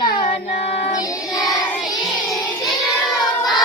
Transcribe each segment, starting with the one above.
का नाम नशीद रब्बा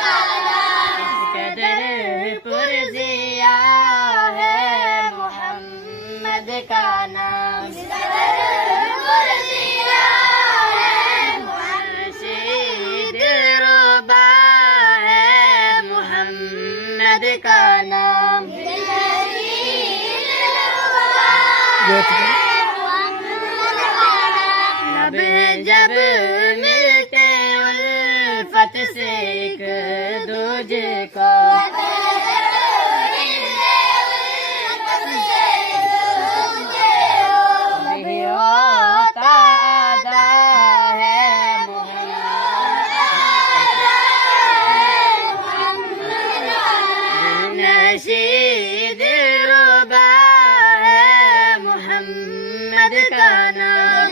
का नाम कदर पुरजिया है मोहम्मद का नाम का नाम लब जब मिलते उल्फत से एक दूजे को नशीद रुबा है मोहम्मद का नाम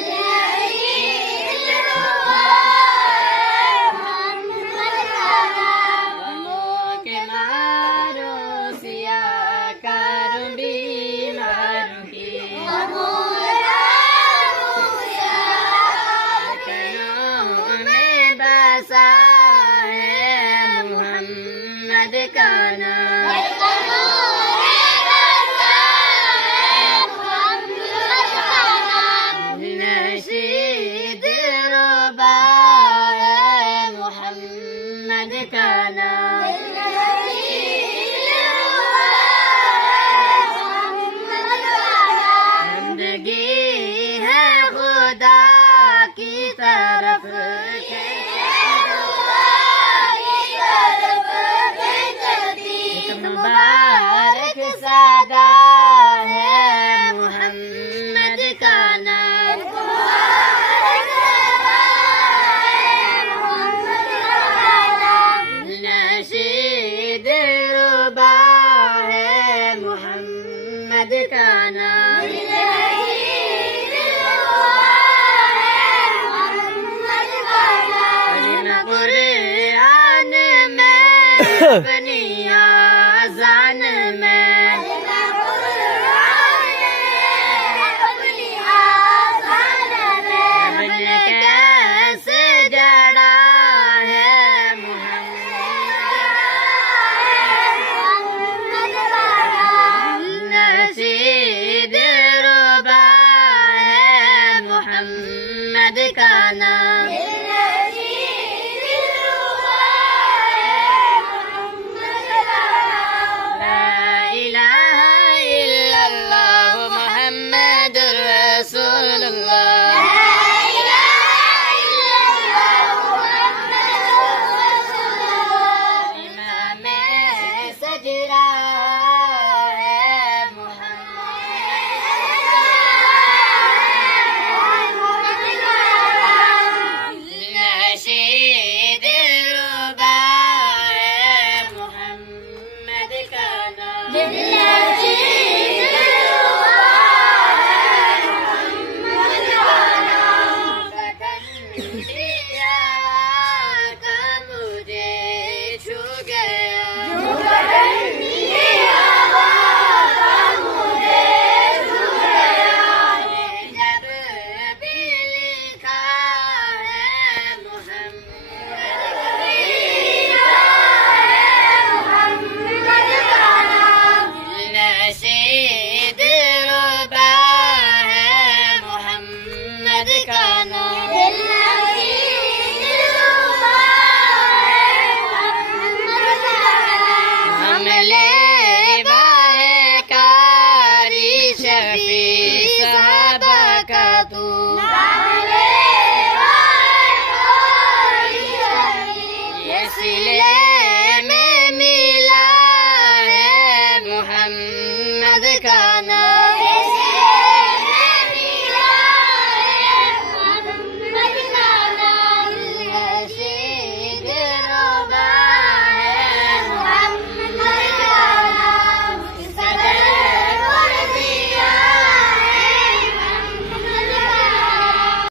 के मारो सिया करूं बीमारों की कनों में बसा है मोहम्मद का नाम नशीद रुबा है मोहम्मद का नाम जिंदगी है खुदा की तरफ मुबारक सदा है मोहम्मद का नाम नशीद रुबा है मोहम्मद का नाम कुरान में अपनी आज़ान में अपने कैसे जड़ा है मोहम्मद नशीद रुबा है मोहम्मद का नाम Did